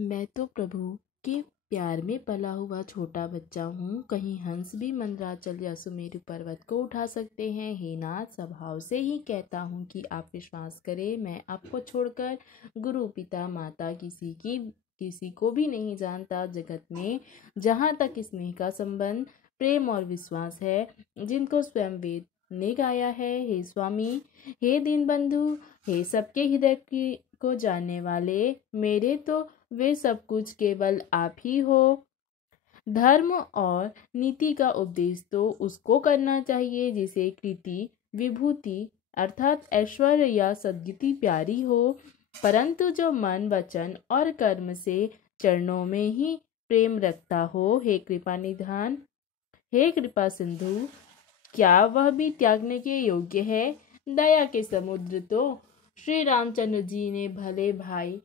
मैं तो प्रभु के प्यार में पला हुआ छोटा बच्चा हूँ। कहीं हंस भी मंदराचल या सुमेरु पर्वत को उठा सकते हैं। हे नाथ, स्वभाव से ही कहता हूँ कि आप विश्वास करें, मैं आपको छोड़कर गुरु पिता माता किसी को भी नहीं जानता। जगत में जहाँ तक स्नेह का संबंध, प्रेम और विश्वास है, जिनको स्वयं वेद ने गाया है। हे स्वामी, हे दीनबंधु, हे सबके हृदय की को जानने वाले, मेरे तो वे सब कुछ केवल आप ही हो। धर्म और नीति का उपदेश तो उसको करना चाहिए जिसे कृति विभूति अर्थात ऐश्वर्य या सद्गति प्यारी हो। परंतु जो मन वचन और कर्म से चरणों में ही प्रेम रखता हो, हे कृपा निधान, हे कृपा सिंधु, क्या वह भी त्यागने के योग्य है? दया के समुद्र तो श्री रामचंद्र जी ने भले भाई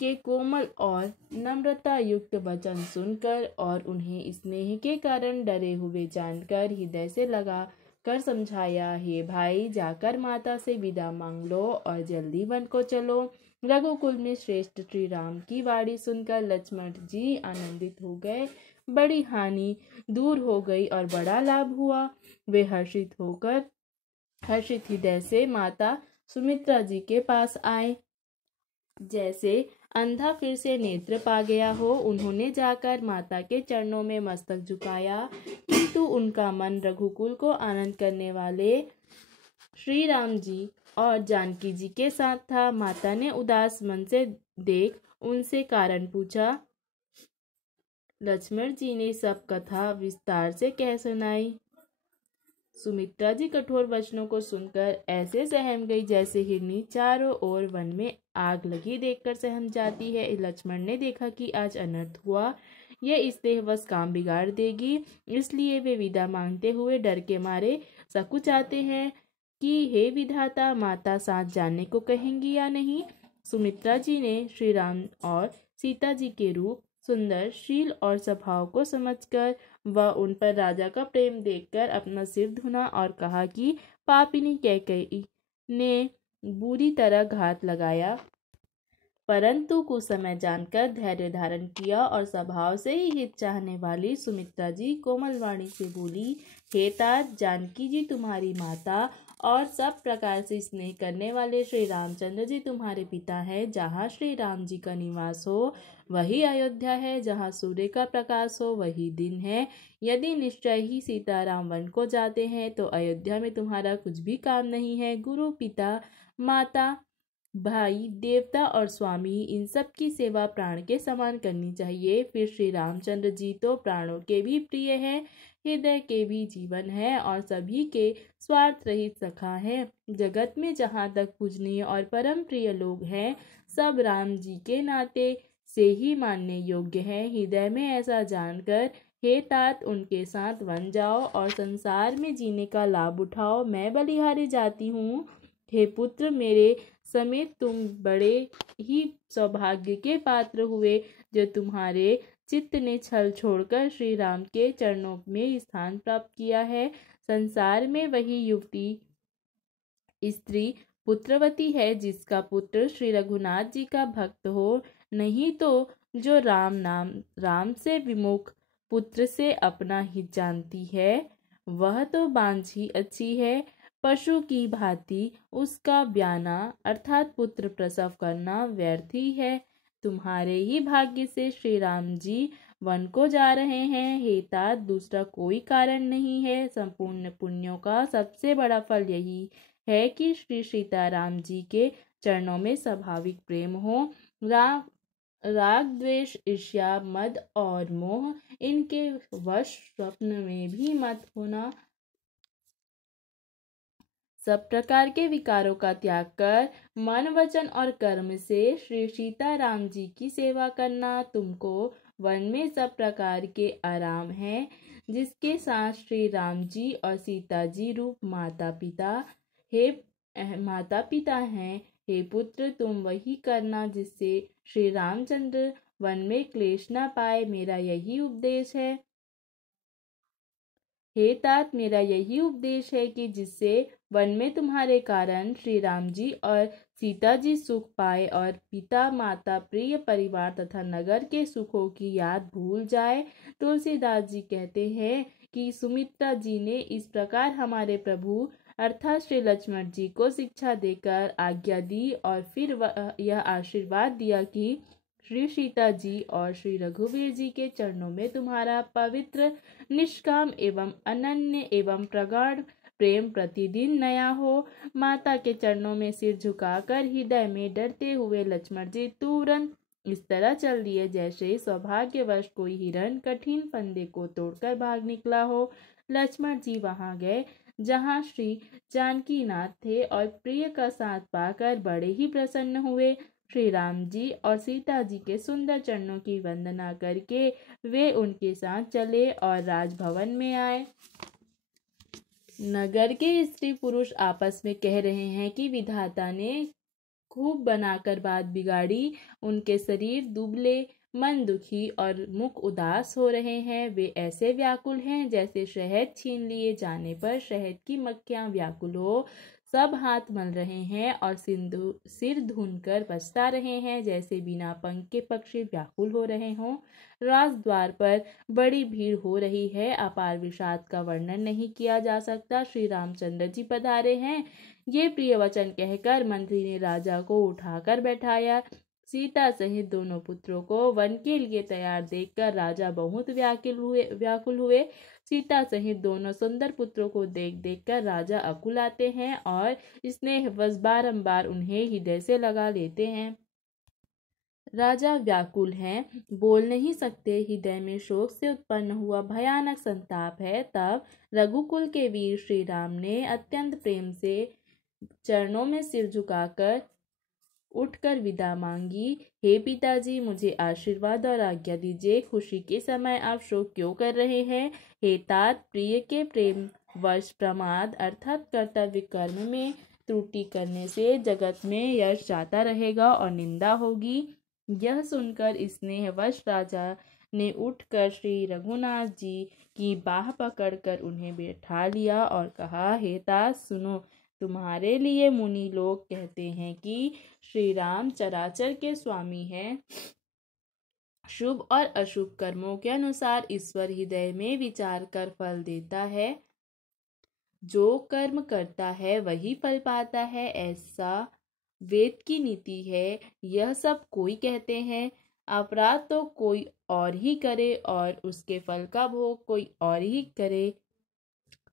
के कोमल और नम्रता युक्त वचन सुनकर और उन्हें स्नेह के कारण डरे हुए जानकर हृदय से लगा कर समझाया। हे भाई, जाकर माता से विदा मांग लो और जल्दी वन को चलो। रघुकुल में श्रेष्ठ श्री राम की वाणी सुनकर लक्ष्मण जी आनंदित हो गए। बड़ी हानि दूर हो गई और बड़ा लाभ हुआ। वे हर्षित हृदय से माता सुमित्रा जी के पास आए। जैसे अंधा फिर से नेत्र पा गया हो, उन्होंने जाकर माता के चरणों में मस्तक झुकाया, किंतु उनका मन रघुकुल को आनंद करने वाले श्री राम जी और जानकी जी के साथ था। माता ने उदास मन से देख उनसे कारण पूछा। लक्ष्मण जी ने सब कथा विस्तार से कह सुनाई। सुमित्रा जी कठोर वचनों को सुनकर ऐसे सहम गई जैसे हिरनी चारों ओर वन में आग लगी देखकर सहम जाती है। लक्ष्मण ने देखा कि आज अनर्थ हुआ, यह स्नेहवश काम बिगाड़ देगी, इसलिए वे विदा मांगते हुए डर के मारे सकुचाते हैं कि हे विधाता, माता साथ जाने को कहेंगी या नहीं। सुमित्रा जी ने श्री राम और सीता जी के रूप, सुंदर, शील और स्वभाव को समझकर वह उन पर राजा का प्रेम देखकर अपना सिर धुना और कहा कि पापिनी कैकेयी ने बुरी तरह घात लगाया, परंतु कुछ समय जानकर धैर्य धारण किया और स्वभाव से ही हित चाहने वाली सुमित्रा जी कोमल वाणी से बोली। हे तात, जानकी जी तुम्हारी माता और सब प्रकार से स्नेह करने वाले श्री रामचंद्र जी तुम्हारे पिता है। जहाँ श्री राम जी का निवास हो वही अयोध्या है, जहाँ सूर्य का प्रकाश हो वही दिन है। यदि निश्चय ही सीताराम वन को जाते हैं तो अयोध्या में तुम्हारा कुछ भी काम नहीं है। गुरु पिता माता भाई देवता और स्वामी, इन सब की सेवा प्राण के समान करनी चाहिए। फिर श्री रामचंद्र जी तो प्राणों के भी प्रिय हैं, हृदय के भी जीवन है और सभी के स्वार्थ रहित सखा है। जगत में जहाँ तक पूजनीय और परम प्रिय लोग हैं, सब राम जी के नाते से ही मानने योग्य है। हृदय में ऐसा जानकर हे तात, उनके साथ वन जाओ और संसार में जीने का लाभ उठाओ। मैं बलिहारी जाती हूँ। हे पुत्र, मेरे समेत तुम बड़े ही सौभाग्य के पात्र हुए जो तुम्हारे चित्त ने छल छोड़कर श्री राम के चरणों में स्थान प्राप्त किया है। संसार में वही युवती स्त्री पुत्रवती है जिसका पुत्र श्री रघुनाथ जी का भक्त हो, नहीं तो जो राम से विमुख पुत्र से अपना हित जानती है, वह तो बांझी अच्छी है। पशु की भांति उसका ब्याना अर्थात पुत्र प्रसव करना व्यर्थ ही है। तुम्हारे ही भाग्य से श्री राम जी वन को जा रहे हैं। हे तात, दूसरा कोई कारण नहीं है। संपूर्ण पुण्यों का सबसे बड़ा फल यही है कि श्री सीताराम जी के चरणों में स्वाभाविक प्रेम हो। राग द्वेष ईर्ष्या मद और मोह इनके वश स्वप्न में भी मत होना। सब प्रकार के विकारों का त्याग कर मन वचन और कर्म से श्री सीताराम जी की सेवा करना। तुमको वन में सब प्रकार के आराम हैं, जिसके साथ श्री राम जी और सीता जी रूप माता पिता हैं। हे पुत्र, तुम वही करना जिससे श्री रामचंद्र वन में क्लेश न पाए। मेरा यही उपदेश है। हे तात, मेरा यही उपदेश है कि जिससे वन में तुम्हारे कारण श्री राम जी और सीता जी सुख पाए और पिता माता प्रिय परिवार तथा नगर के सुखों की याद भूल जाए। तुलसीदास जी कहते हैं कि सुमित्रा जी ने इस प्रकार हमारे प्रभु अर्थात श्री लक्ष्मण जी को शिक्षा देकर आज्ञा दी और फिर यह आशीर्वाद दिया कि श्री सीता जी और श्री रघुवीर जी के चरणों में तुम्हारा पवित्र निष्काम एवं अनन्य एवं प्रगाढ़ प्रेम प्रतिदिन नया हो। माता के चरणों में सिर झुकाकर हृदय में डरते हुए लक्ष्मण जी तुरंत इस तरह चल दिए जैसे सौभाग्यवश कोई हिरण कठिन फंदे को तोड़कर भाग निकला हो। लक्ष्मण जी वहां गए जहां श्री जानकी नाथ थे और प्रिय का साथ पाकर बड़े ही प्रसन्न हुए। श्री राम जी और सीता जी के सुंदर चरणों की वंदना करके वे उनके साथ चले और राजभवन में आए। नगर के स्त्री पुरुष आपस में कह रहे हैं कि विधाता ने खूब बनाकर बात बिगाड़ी। उनके शरीर दुबले, मन दुखी और मुख उदास हो रहे हैं। वे ऐसे व्याकुल हैं जैसे शहद छीन लिए जाने पर शहद की मक्खियां व्याकुल हो। सब हाथ मल रहे हैं और सिर धुनकर पछता रहे हैं जैसे बिना पंख के पक्षी व्याकुल हो रहे हों। राजद्वार पर बड़ी भीड़ हो रही है, अपार विषाद का वर्णन नहीं किया जा सकता। श्री रामचंद्र जी पधारे हैं, ये प्रिय वचन कहकर मंत्री ने राजा को उठाकर बैठाया। सीता सहित दोनों पुत्रों को वन के लिए तैयार देखकर राजा बहुत व्याकुल हुए। सीता सहित दोनों सुंदर पुत्रों को देख देखकर राजा अकुलाते हैं और स्नेहवश बारंबार उन्हें हृदय से लगा लेते हैं। राजा व्याकुल हैं, बोल नहीं सकते, हृदय में शोक से उत्पन्न हुआ भयानक संताप है। तब रघुकुल के वीर श्री राम ने अत्यंत प्रेम से चरणों में सिर झुकाकर उठकर विदा मांगी। हे पिताजी, मुझे आशीर्वाद और आज्ञा दीजिए। खुशी के समय आप शोक क्यों कर रहे हैं? हे तात, प्रिय के प्रेम वश प्रमाद अर्थात कर्तव्य कर्म में त्रुटि करने से जगत में यश जाता रहेगा और निंदा होगी। यह सुनकर स्नेहवश राजा ने उठकर श्री रघुनाथ जी की बाह पकड़कर उन्हें बैठा लिया और कहा, हे तात सुनो, तुम्हारे लिए मुनि लोग कहते हैं कि श्री राम चराचर के स्वामी हैं। शुभ और अशुभ कर्मों के अनुसार ईश्वर हृदय में विचार कर फल देता है। जो कर्म करता है वही फल पाता है, ऐसा वेद की नीति है। यह सब कोई कहते हैं। अपराध तो कोई और ही करे और उसके फल का भोग कोई और ही करे,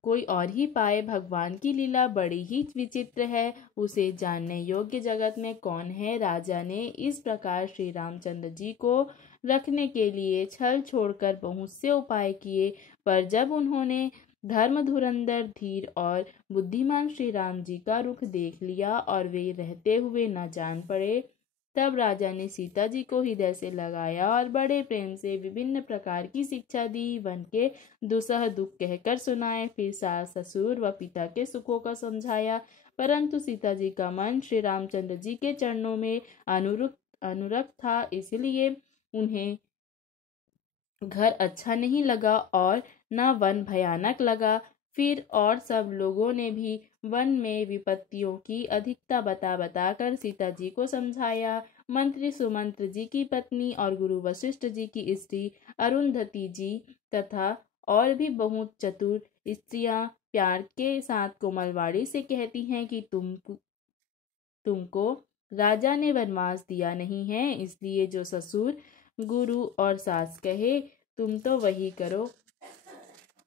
कोई और ही पाए। भगवान की लीला बड़ी ही विचित्र है, उसे जानने योग्य जगत में कौन है। राजा ने इस प्रकार श्री रामचंद्र जी को रखने के लिए छल छोड़कर बहुत से उपाय किए, पर जब उन्होंने धर्म धुरंधर धीर और बुद्धिमान श्री राम जी का रुख देख लिया और वे रहते हुए न जान पड़े, तब राजा ने सीता जी को हृदय से लगाया और बड़े प्रेम से विभिन्न प्रकार की शिक्षा दी। वन के दुसह दुख कहकर सुनाए, फिर सास ससुर व पिता के सुखों का समझाया। परंतु सीता जी का मन श्री रामचंद्र जी के चरणों में अनुरक्त था, इसलिए उन्हें घर अच्छा नहीं लगा और न वन भयानक लगा। फिर और सब लोगों ने भी वन में विपत्तियों की अधिकता बता बताकर सीता जी को समझाया। मंत्री सुमंत्र जी की पत्नी और गुरु वशिष्ठ जी की स्त्री अरुंधति जी तथा और भी बहुत चतुर स्त्रियां प्यार के साथ कोमलवाड़ी से कहती हैं कि तुमको राजा ने वनवास दिया नहीं है, इसलिए जो ससुर गुरु और सास कहे तुम तो वही करो।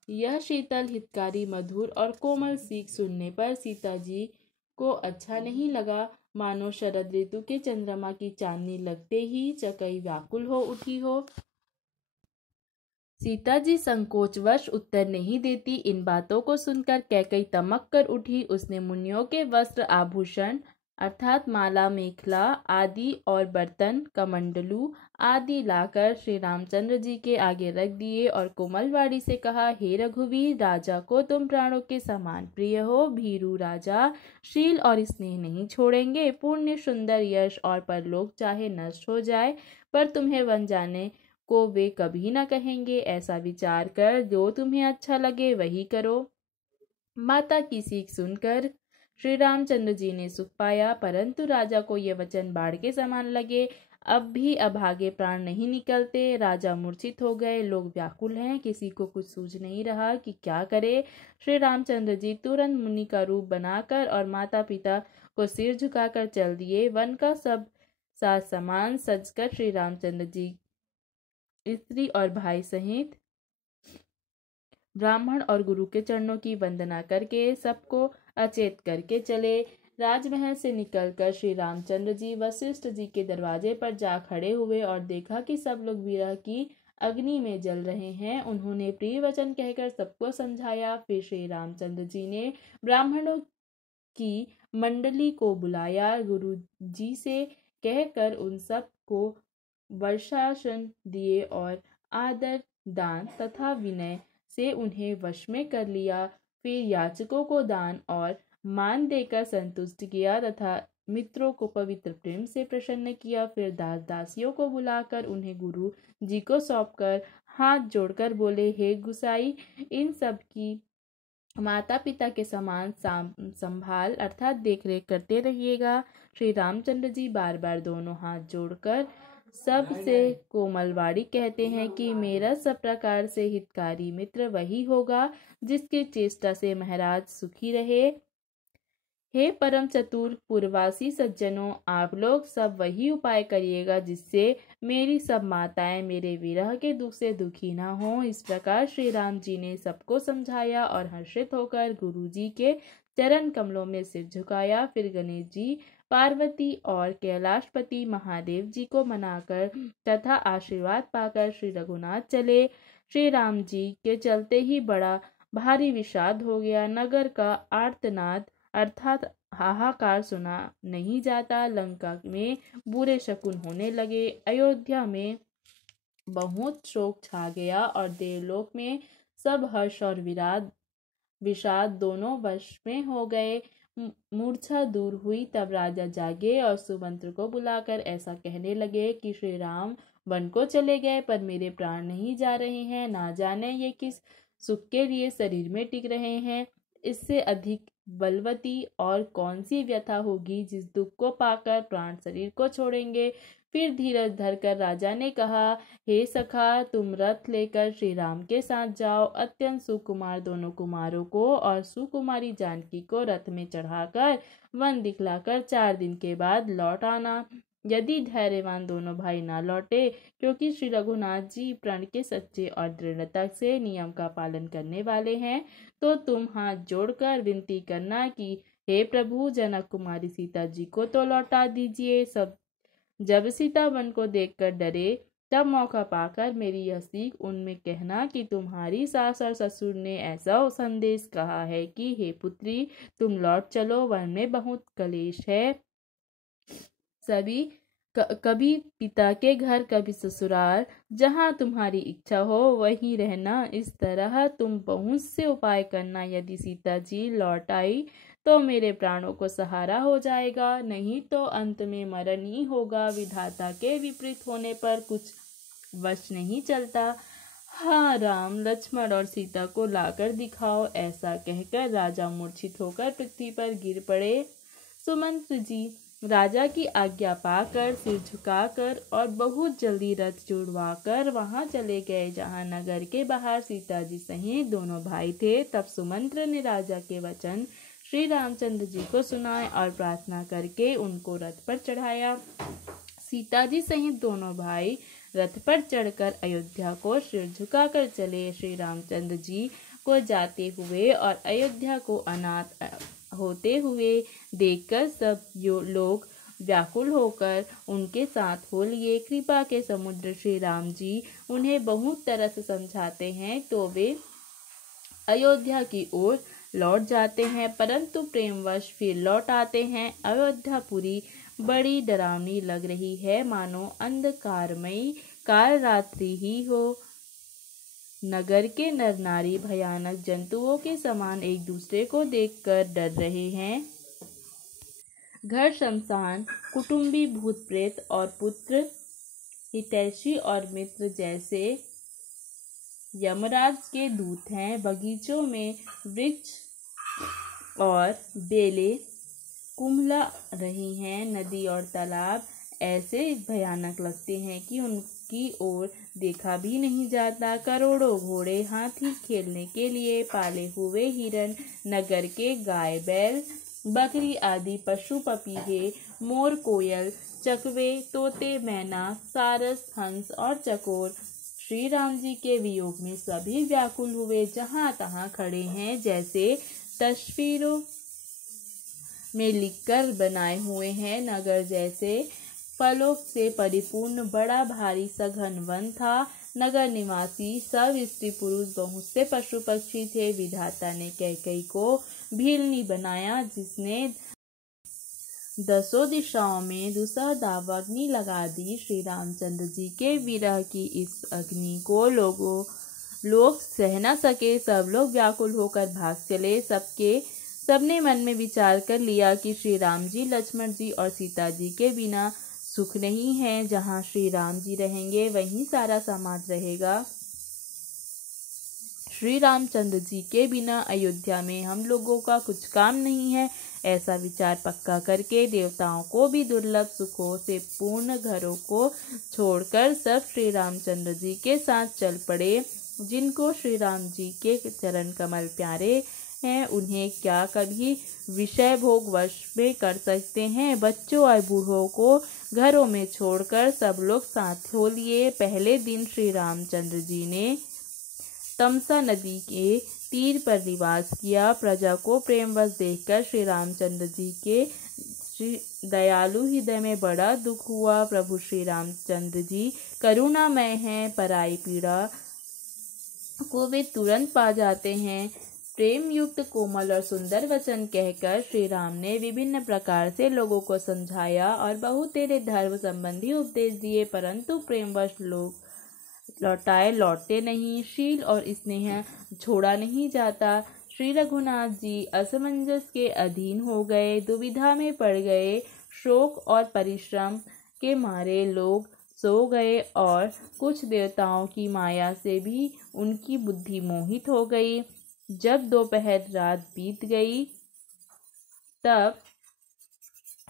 यह शीतल हितकारी मधुर और कोमल सीख सुनने पर सीता जी को अच्छा नहीं लगा, मानो शरद ऋतु के चंद्रमा की चांदनी लगते ही चकई व्याकुल हो उठी हो। सीता जी संकोचवश उत्तर नहीं देती। इन बातों को सुनकर कैकई तमक कर उठी। उसने मुनियों के वस्त्र आभूषण अर्थात माला मेखला आदि और बर्तन कमंडलू आदि लाकर श्री रामचंद्र जी के आगे रख दिए और कोमलवाड़ी से कहा, हे रघुवीर, राजा को तुम प्राणों के समान प्रिय हो। भीरू राजा शील और स्नेह नहीं छोड़ेंगे। पुण्य सुंदर यश और परलोक चाहे नष्ट हो जाए पर तुम्हें वन जाने को वे कभी न कहेंगे। ऐसा विचार कर जो तुम्हें अच्छा लगे वही करो। माता की सीख सुनकर श्री रामचंद्र जी ने सुख पाया, परंतु राजा को ये वचन बाढ़ के समान लगे। अब भी अभागे प्राण नहीं निकलते। राजा मूर्छित हो गए। लोग व्याकुल हैं, किसी को कुछ सूझ नहीं रहा कि क्या करे। श्री रामचंद्र जी तुरंत मुनि का रूप बनाकर और माता पिता को सिर झुकाकर चल दिए। वन का सब साज सामान सजकर श्री रामचंद्र जी स्त्री और भाई सहित ब्राह्मण और गुरु के चरणों की वंदना करके सबको अचेत करके चले। राजमहल से निकलकर श्री रामचंद्र जी वशिष्ठ जी के दरवाजे पर जा खड़े हुए और देखा कि सब लोग विरह की अग्नि में जल रहे हैं। उन्होंने प्रिय वचन कहकर सबको समझाया। फिर श्री रामचंद्र जी ने ब्राह्मणों की मंडली को बुलाया। गुरु जी से कहकर उन सब को वर्षासन दिए और आदर दान तथा विनय से उन्हें वश में कर लिया। फिर याचकों को दान और मान देकर संतुष्ट किया तथा मित्रों को पवित्र प्रेम से प्रसन्न किया। फिर दास दासियों को बुलाकर उन्हें गुरु जी को सौंपकर हाथ जोड़कर बोले, हे गुसाई, इन सब की माता पिता के समान संभाल अर्थात देखरेख करते रहिएगा। श्री रामचंद्र जी बार बार दोनों हाथ जोड़कर सबसे कोमलवाणी कहते हैं कि मेरा सब प्रकार से हितकारी मित्र वही होगा जिसके चेष्टा से महाराज सुखी रहे। हे परम चतुर पूर्ववासी सज्जनों, आप लोग सब वही उपाय करिएगा जिससे मेरी सब माताएं मेरे विरह के दुख से दुखी न हो। इस प्रकार श्री राम जी ने सबको समझाया और हर्षित होकर गुरु जी के चरण कमलों में सिर झुकाया। फिर गणेश जी, पार्वती और कैलाशपति महादेव जी को मनाकर तथा आशीर्वाद पाकर श्री रघुनाथ चले। श्री राम जी के चलते ही बड़ा भारी विषाद हो गया। नगर का आर्तनाद अर्थात हाहाकार सुना नहीं जाता। लंका में बुरे शकुन होने लगे। अयोध्या में बहुत शोक छा गया और देवलोक में सब हर्ष और विषाद दोनों वश में हो गए। मूर्छा दूर हुई। तब राजा जागे और सुमंत्र को बुलाकर ऐसा कहने लगे कि श्री राम वन को चले गए पर मेरे प्राण नहीं जा रहे हैं। ना जाने ये किस सुख के लिए शरीर में टिक रहे हैं। इससे अधिक बलवती और कौन सी व्यथा होगी जिस दुख को पाकर प्राण शरीर को छोड़ेंगे। फिर धीरज धरकर राजा ने कहा, हे सखा, तुम रथ लेकर श्री राम के साथ जाओ। अत्यंत सुकुमार दोनों कुमारों को और सुकुमारी जानकी को रथ में चढ़ाकर वन दिखलाकर 4 दिन के बाद लौट आना। यदि धैर्यवान दोनों भाई ना लौटे, क्योंकि श्री रघुनाथ जी प्रण के सच्चे और दृढ़ता से नियम का पालन करने वाले हैं, तो तुम हाथ जोड़कर विनती करना कि हे प्रभु, जनक कुमारी सीता जी को तो लौटा दीजिए। जब सीता वन को देखकर डरे, तब मौका पाकर मेरी यह सीख उनमें कहना कि तुम्हारी सास और ससुर ने ऐसा संदेश कहा है कि हे पुत्री, तुम लौट चलो, वन में बहुत कलेश है। कभी पिता के घर, कभी ससुराल, जहाँ तुम्हारी इच्छा हो वहीं रहना। इस तरह तुम बहुत से उपाय करना। यदि सीता जी लौट आई तो मेरे प्राणों को सहारा हो जाएगा, नहीं तो अंत में मरण ही होगा। विधाता के विपरीत होने पर कुछ वश नहीं चलता। हाँ राम, लक्ष्मण और सीता को लाकर दिखाओ। ऐसा कहकर राजा मूर्छित होकर पृथ्वी पर गिर पड़े। सुमंत्र जी राजा की आज्ञा पाकर सिर झुकाकर और बहुत जल्दी रथ जुड़वाकर वहां चले गए जहां नगर के बाहर सीता जी सहित दोनों भाई थे। तब सुमंत्र ने राजा के वचन श्री रामचंद्र जी को सुनाए और प्रार्थना करके उनको रथ पर चढ़ाया। सीता जी सहित दोनों भाई रथ पर चढ़कर अयोध्या को सिर झुकाकर चले। श्री रामचंद्र जी को जाते हुए और अयोध्या को अनाथ होते हुए देखकर सब लोग व्याकुल होकर उनके साथ हो लिए। कृपा के समुद्र श्री राम जी उन्हें बहुत तरह से समझाते हैं तो वे अयोध्या की ओर लौट जाते हैं, परंतु प्रेमवश फिर लौट आते हैं। अयोध्यापुरी बड़ी डरावनी लग रही है, मानो अंधकारमयी काल रात्रि ही हो। नगर के नर नारी भयानक जंतुओं के समान एक दूसरे को देखकर डर रहे हैं। घर शमशान, कुटुंबी भूत प्रेत और पुत्र हितैषी और मित्र जैसे यमराज के दूत हैं। बगीचों में वृक्ष और बेलें कुम्हला रही हैं। नदी और तालाब ऐसे भयानक लगते हैं कि उनकी ओर देखा भी नहीं जाता। करोड़ों घोड़े, हाथी, खेलने के लिए पाले हुए हिरन, नगर के गाय बैल बकरी आदि पशु, पपीहे, मोर, कोयल, चकवे, तोते, मैना, सारस, हंस और चकोर श्री राम जी के वियोग में सभी व्याकुल हुए। जहाँ तहाँ खड़े हैं, जैसे तस्वीरों में लिखकर बनाए हुए हैं। नगर जैसे फलों से परिपूर्ण बड़ा भारी सघन वन था। नगर निवासी सब स्त्री पुरुष, बहुत से पशु पक्षी थे। विधाता ने कैकेयी को भीलनी बनाया, जिसने 10 दिशाओं में दूसरा दाव अग्नि लगा दी। श्री रामचंद्र जी के विरह की इस अग्नि को लोग सह न सके। सब लोग व्याकुल होकर भाग चले। सबने मन में विचार कर लिया कि श्री राम जी, लक्ष्मण जी और सीता जी के बिना सुख नहीं है। जहाँ श्री राम जी रहेंगे वहीं सारा समाज रहेगा। श्री रामचंद्र जी के बिना अयोध्या में हम लोगों का कुछ काम नहीं है। ऐसा विचार पक्का करके देवताओं को भी दुर्लभ सुखों से पूर्ण घरों को छोड़कर सब श्री रामचंद्र जी के साथ चल पड़े। जिनको श्री राम जी के चरण कमल प्यारे हैं, उन्हें क्या कभी विषय भोग वश में कर सकते हैं। बच्चों और बूढ़ों को घरों में छोड़कर सब लोग साथ हो लिए। पहले दिन श्री रामचंद्र जी ने तमसा नदी के तीर पर निवास किया। प्रजा को प्रेमवश देखकर श्री रामचंद्र जी के दयालु हृदय में बड़ा दुख हुआ। प्रभु श्री रामचंद्र जी करुणामय हैं। पराई पीड़ा को वे तुरंत पा जाते हैं। प्रेम युक्त कोमल और सुंदर वचन कहकर श्री राम ने विभिन्न प्रकार से लोगों को समझाया और बहुतेरे धर्म संबंधी उपदेश दिए, परंतु प्रेमवश लोग लौटते नहीं। शील और स्नेह छोड़ा नहीं जाता। श्री रघुनाथ जी असमंजस के अधीन हो गए, दुविधा में पड़ गए। शोक और परिश्रम के मारे लोग सो गए और कुछ देवताओं की माया से भी उनकी बुद्धि मोहित हो गई। जब दोपहर रात बीत गई, तब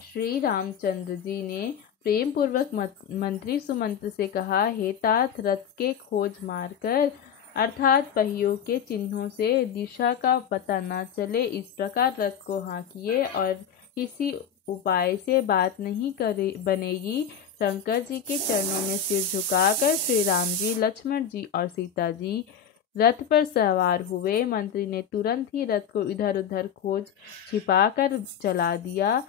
श्री रामचंद्र जी ने प्रेम पूर्वक मंत्री सुमंत्र से कहा, हे तात, रथ के खोज मारकर अर्थात पहियों के चिन्हों से दिशा का पता न चले, इस प्रकार रथ को हाँकिए और किसी उपाय से बात नहीं बनेगी। शंकर जी के चरणों में सिर झुकाकर श्री राम जी, लक्ष्मण जी और सीता जी रथ पर सवार हुए। मंत्री ने तुरंत ही रथ को इधर उधर खोज छिपाकर चला दिया।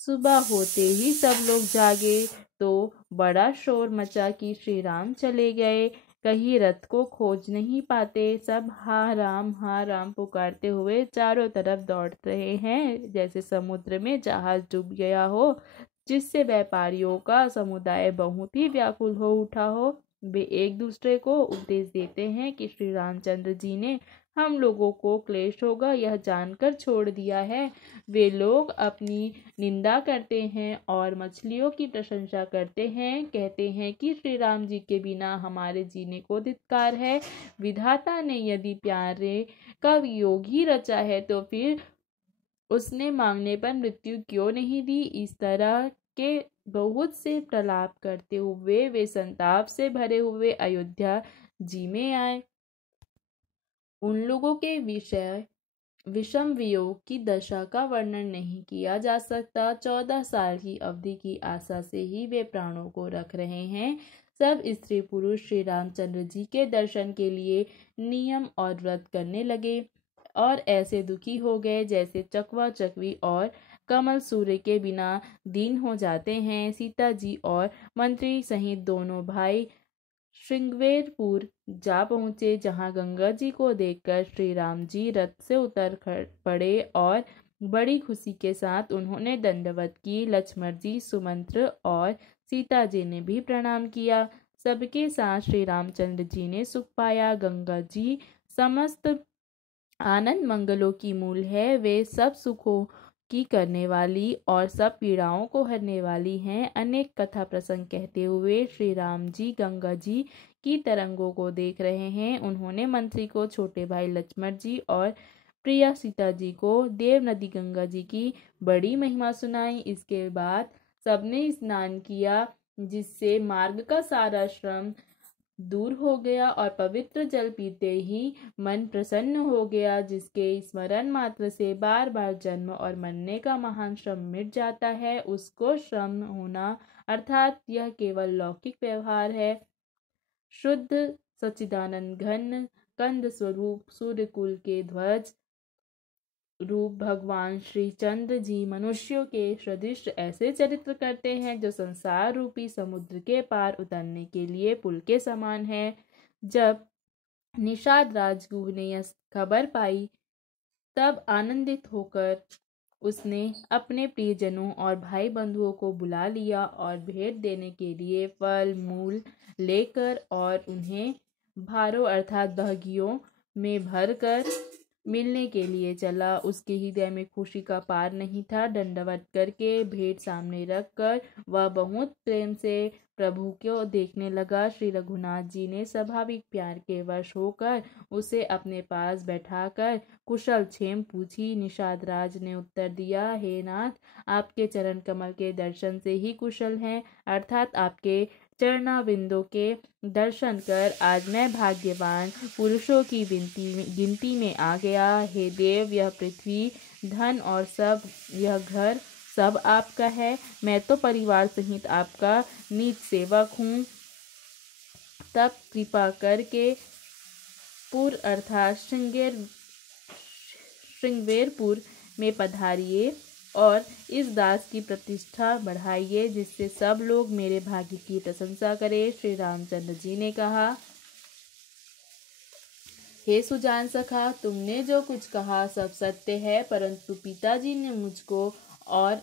सुबह होते ही सब लोग जागे तो बड़ा शोर मचा कि श्री राम चले गए, कहीं रथ को खोज नहीं पाते। सब हा राम पुकारते हुए चारों तरफ दौड़ रहे हैं, जैसे समुद्र में जहाज डूब गया हो, जिससे व्यापारियों का समुदाय बहुत ही व्याकुल हो उठा हो। वे एक दूसरे को उपदेश देते हैं कि श्री रामचंद्र जी ने हम लोगों को क्लेश होगा यह जानकर छोड़ दिया है। वे लोग अपनी निंदा करते हैं और मछलियों की प्रशंसा करते हैं, कहते हैं कि श्री राम जी के बिना हमारे जीने को धिक्कार है। विधाता ने यदि प्यारे का वियोग ही रचा है तो फिर उसने मांगने पर मृत्यु क्यों नहीं दी। इस तरह के बहुत से प्रलाप करते हुए वे संताप से भरे हुए अयोध्या जी में आए। उन लोगों के विषम वियोग की दशा का वर्णन नहीं किया जा सकता। 14 साल की अवधि की आशा से ही वे प्राणों को रख रहे हैं। सब स्त्री पुरुष श्री रामचंद्र जी के दर्शन के लिए नियम और व्रत करने लगे और ऐसे दुखी हो गए जैसे चकवा चकवी और कमल सूर्य के बिना दीन हो जाते हैं। सीता जी और मंत्री सहित दोनों भाई श्रृंगवेरपुर जा पहुँचे, जहाँ गंगा जी को देखकर श्री राम जी रथ से उतर पड़े और बड़ी खुशी के साथ उन्होंने दंडवत की। लक्ष्मण जी, सुमंत्र और सीता जी ने भी प्रणाम किया। सबके साथ श्री रामचंद्र जी ने सुख पाया। गंगा जी समस्त आनंद मंगलों की मूल है। वे सब सुखों की करने वाली और सब पीड़ाओं को हरने वाली हैं। अनेक कथा प्रसंग कहते हुए श्री राम जी गंगा जी की तरंगों को देख रहे हैं। उन्होंने मंत्री को छोटे भाई लक्ष्मण जी और प्रिया सीता जी को देव नदी गंगा जी की बड़ी महिमा सुनाई। इसके बाद सबने स्नान किया, जिससे मार्ग का सारा श्रम दूर हो गया और पवित्र जल पीते ही मन प्रसन्न हो गया, जिसके स्मरण मात्र से बार बार जन्म और मरने का महान श्रम मिट जाता है, उसको श्रम होना अर्थात यह केवल लौकिक व्यवहार है। शुद्ध सच्चिदानंद घन कंद स्वरूप सूर्यकुल के ध्वज रूप भगवान श्री चंद्र जी मनुष्यों के सदृश ऐसे चरित्र करते हैं जो संसार रूपी समुद्र के पार उतरने के लिए पुल के समान है। जब निषाद राजगुह ने यह खबर पाई, तब आनंदित होकर उसने अपने प्रियजनों और भाई बंधुओं को बुला लिया और भेंट देने के लिए फल मूल लेकर और उन्हें भारों अर्थात बहगियों में भरकर मिलने के लिए चला। उसके हृदय में खुशी का पार नहीं था। दंडवत करके भेंट सामने रखकर वह बहुत प्रेम से प्रभु को देखने लगा। श्री रघुनाथ जी ने स्वाभाविक प्यार के वश होकर उसे अपने पास बैठाकर कुशल क्षेम पूछी। निषाद राज ने उत्तर दिया, हे नाथ, आपके चरण कमल के दर्शन से ही कुशल हैं, अर्थात आपके चरणाविंदों के दर्शन कर आज मैं भाग्यवान पुरुषों की गिनती में आ गया। हे देव, यह पृथ्वी, धन और सब यह घर सब आपका है। मैं तो परिवार सहित आपका नीच सेवक हूँ। तब कृपा करके पुर अर्थात श्रृंगवेरपुर में पधारिए और इस दास की प्रतिष्ठा बढ़ाइए, जिससे सब लोग मेरे भाग्य की प्रशंसा करें। श्री रामचंद्र जी ने कहा, हे सुजान सखा, तुमने जो कुछ कहा सब सत्य है, परंतु पिताजी ने मुझको और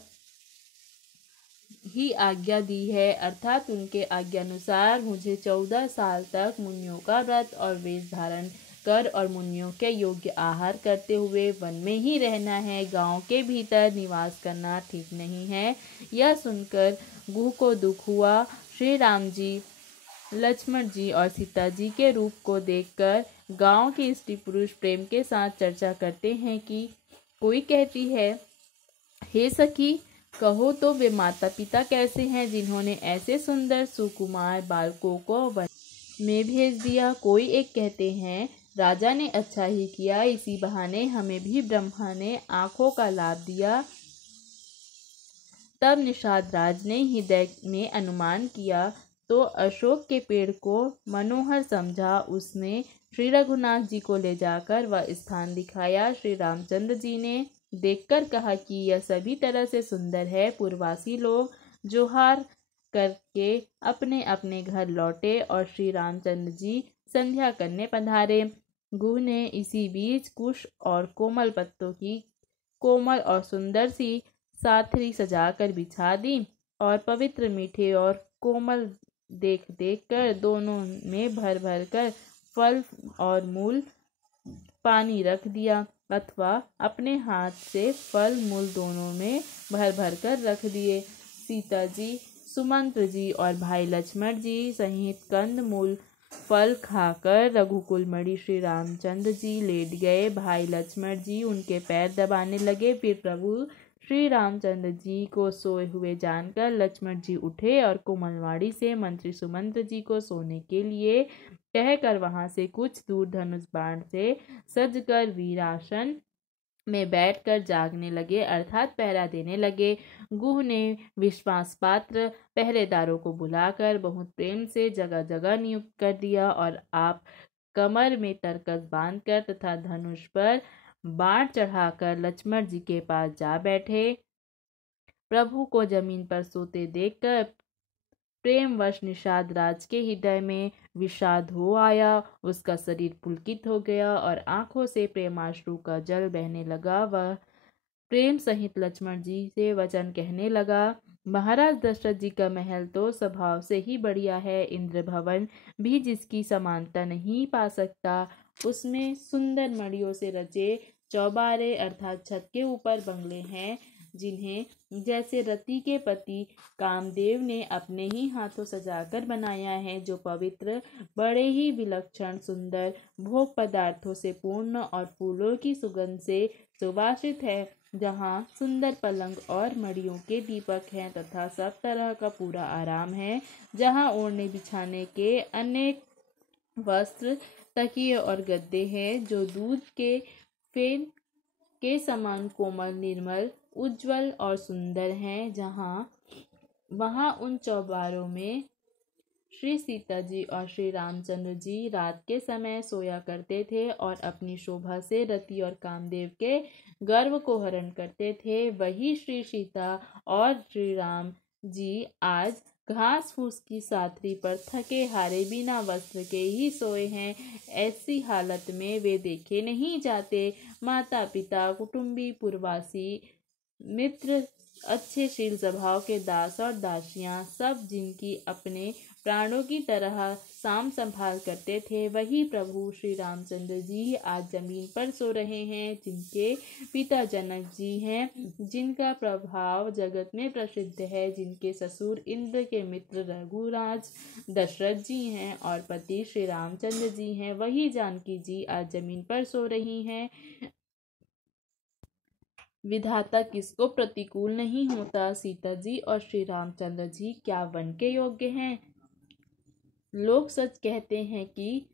ही आज्ञा दी है, अर्थात उनके आज्ञानुसार मुझे 14 साल तक मुनियों का व्रत और वेश धारण कर और मुनियों के योग्य आहार करते हुए वन में ही रहना है। गांव के भीतर निवास करना ठीक नहीं है। यह सुनकर गुह को दुख हुआ। श्री राम जी लक्ष्मण जी और सीता जी के रूप को देखकर गांव के स्त्री पुरुष प्रेम के साथ चर्चा करते हैं कि कोई कहती है, हे सखी, कहो तो वे माता पिता कैसे हैं जिन्होंने ऐसे सुंदर सुकुमार बालकों को वन में भेज दिया। कोई एक कहते हैं, राजा ने अच्छा ही किया, इसी बहाने हमें भी ब्रह्मा ने आंखों का लाभ दिया। तब निषाद राज ने हृदय में अनुमान किया तो अशोक के पेड़ को मनोहर समझा। उसने श्री रघुनाथ जी को ले जाकर वह स्थान दिखाया। श्री रामचंद्र जी ने देखकर कहा कि यह सभी तरह से सुंदर है। पूर्ववासी लोग जोहार करके अपने अपने घर लौटे और श्री रामचंद्र जी संध्या करने पधारे। गुह ने इसी बीच कुश और कोमल पत्तों की कोमल और सुंदर सी साथरी सजाकर बिछा दी और पवित्र मीठे और कोमल देख देख कर दोनों में भर भर कर फल और मूल पानी रख दिया, अथवा अपने हाथ से फल मूल दोनों में भर भर कर रख दिए। सीता जी, सुमंत्र जी और भाई लक्ष्मण जी सहित कंद मूल फल खाकर रघुकुल मणि श्री रामचंद्र जी लेट गए। भाई लक्ष्मण जी उनके पैर दबाने लगे। फिर प्रभु श्री रामचंद्र जी को सोए हुए जानकर लक्ष्मण जी उठे और कोमलवाड़ी से मंत्री सुमंत्र जी को सोने के लिए कहकर वहां से कुछ दूर धनुष बाण से सजकर वीरासन में बैठकर जागने लगे, अर्थात पहरा देने लगे। गुह ने विश्वास पात्र पहरेदारों को बुलाकर बहुत प्रेम से जगह जगह नियुक्त कर दिया और आप कमर में तरकस बांधकर तथा धनुष पर बाण चढ़ाकर लक्ष्मण जी के पास जा बैठे। प्रभु को जमीन पर सोते देखकर प्रेमवश निषाद राज के हृदय में विषाद हो आया। उसका शरीर पुलकित हो गया और आंखों से प्रेमाश्रु का जल बहने लगा। वह प्रेम सहित लक्ष्मण जी से वचन कहने लगा, महाराज दशरथ जी का महल तो स्वभाव से ही बढ़िया है। इंद्र भवन भी जिसकी समानता नहीं पा सकता। उसमें सुंदर मणियों से रचे चौबारे अर्थात छत के ऊपर बंगले हैं। जिन्हें जैसे रति के पति कामदेव ने अपने ही हाथों सजाकर बनाया है, जो पवित्र, बड़े ही विलक्षण, सुंदर, भोग पदार्थों से पूर्ण और फूलों की सुगंध से सुवासित है, जहाँ सुंदर पलंग और मड़ियों के दीपक हैं तथा सब तरह का पूरा आराम है, जहाँ ओढ़ने बिछाने के अनेक वस्त्र, तकिए और गद्दे हैं, जो दूध के फेन के समान कोमल, निर्मल, उज्जवल और सुंदर हैं, वहाँ उन चौबारों में श्री सीता जी और श्री रामचंद्र जी रात के समय सोया करते थे और अपनी शोभा से रति और कामदेव के गर्व को हरण करते थे। वही श्री सीता और श्री राम जी आज घास फूस की साथरी पर थके हारे बिना वस्त्र के ही सोए हैं। ऐसी हालत में वे देखे नहीं जाते। माता पिता, कुटुंबी, पुरवासी, मित्र, अच्छे शील स्वभाव के दास और दासियां, सब जिनकी अपने प्राणों की तरह साम संभाल करते थे, वही प्रभु श्री रामचंद्र जी आज जमीन पर सो रहे हैं, जिनके पिता जनक जी हैं, जिनका प्रभाव जगत में प्रसिद्ध है, जिनके ससुर इंद्र के मित्र रघुराज दशरथ जी हैं और पति श्री रामचंद्र जी हैं, वही जानकी जी आज जमीन पर सो रही हैं। विधाता किसको प्रतिकूल नहीं होता। सीता जी और श्री रामचंद्र जी क्या वन के योग्य हैं? लोग सच कहते हैं कि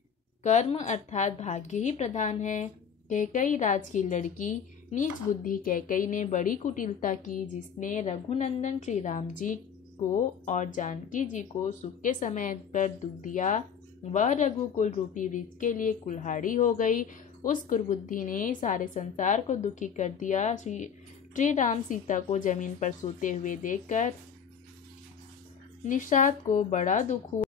कर्म अर्थात भाग्य ही प्रधान है। कैकई राज की लड़की नीच बुद्धि कैकई ने बड़ी कुटिलता की, जिसने रघुनंदन श्री राम जी को और जानकी जी को सुख के समय पर दुख दिया। वह रघुकुल रूपी वृक्ष के लिए कुल्हाड़ी हो गई। उस कुबुद्धि ने सारे संसार को दुखी कर दिया। श्री राम सीता को जमीन पर सोते हुए देखकर निषाद को बड़ा दुख हुआ।